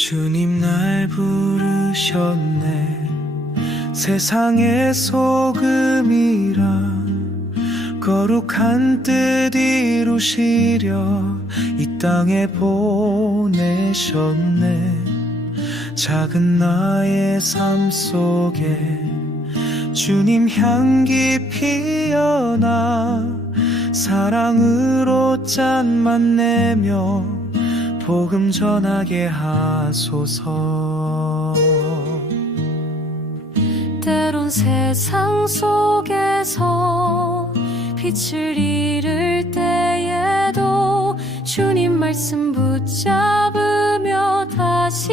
주님 날 부르셨네. 세상의 소금이라 거룩한 뜻 이루시려 이 땅에 보내셨네. 작은 나의 삶 속에 주님 향기 피어나 사랑으로 짠만 내며 복음 전하게 하소서. 때론 세상 속에서 빛을 잃을 때에도 주님 말씀 붙잡으며 다시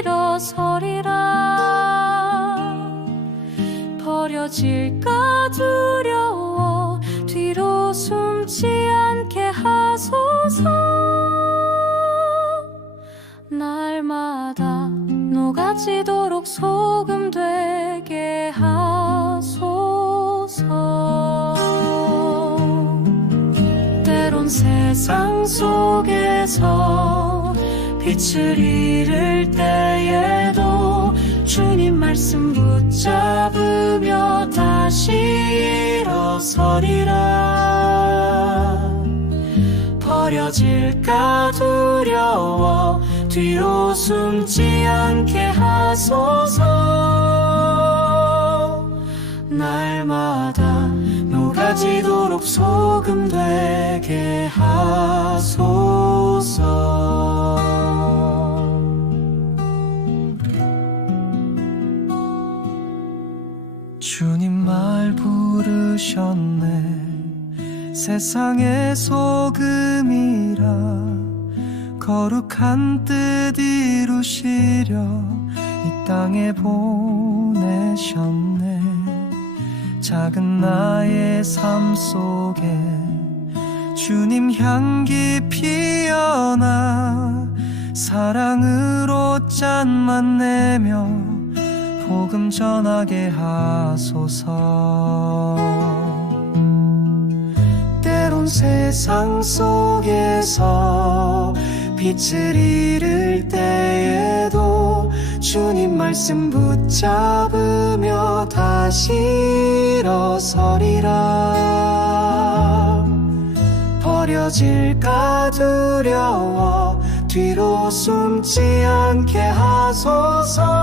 일어서리라. 버려질까 두려 날마다 녹아지도록 소금 되게 하소서. 때론 세상 속에서 빛을 잃을 때에도 주님 말씀 붙잡으며 다시 일어서리라 버려질까 두려워. 뒤로 숨지 않게 하소서. 날마다 녹아지도록 소금 되게 하소서. 주님 말 부르셨네 세상의 소금이라 거룩한 뜻 이루시려 이 땅에 보내셨네. 작은 나의 삶 속에 주님 향기 피어나 사랑으로 짠만 내며 복음 전하게 하소서 세상 속에서 빛을 잃을 때에도 주님 말씀 붙잡으며 다시 일어서리라. 버려질까 두려워 뒤로 숨지 않게 하소서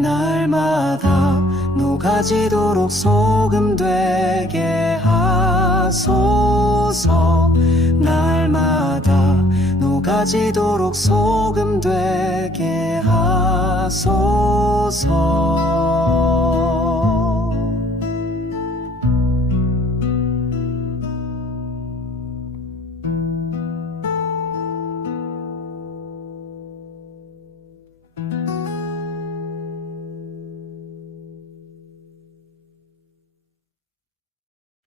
날마다 녹아지도록 소금 되게 하소서. 날마다 녹아지도록 소금 되게 하소서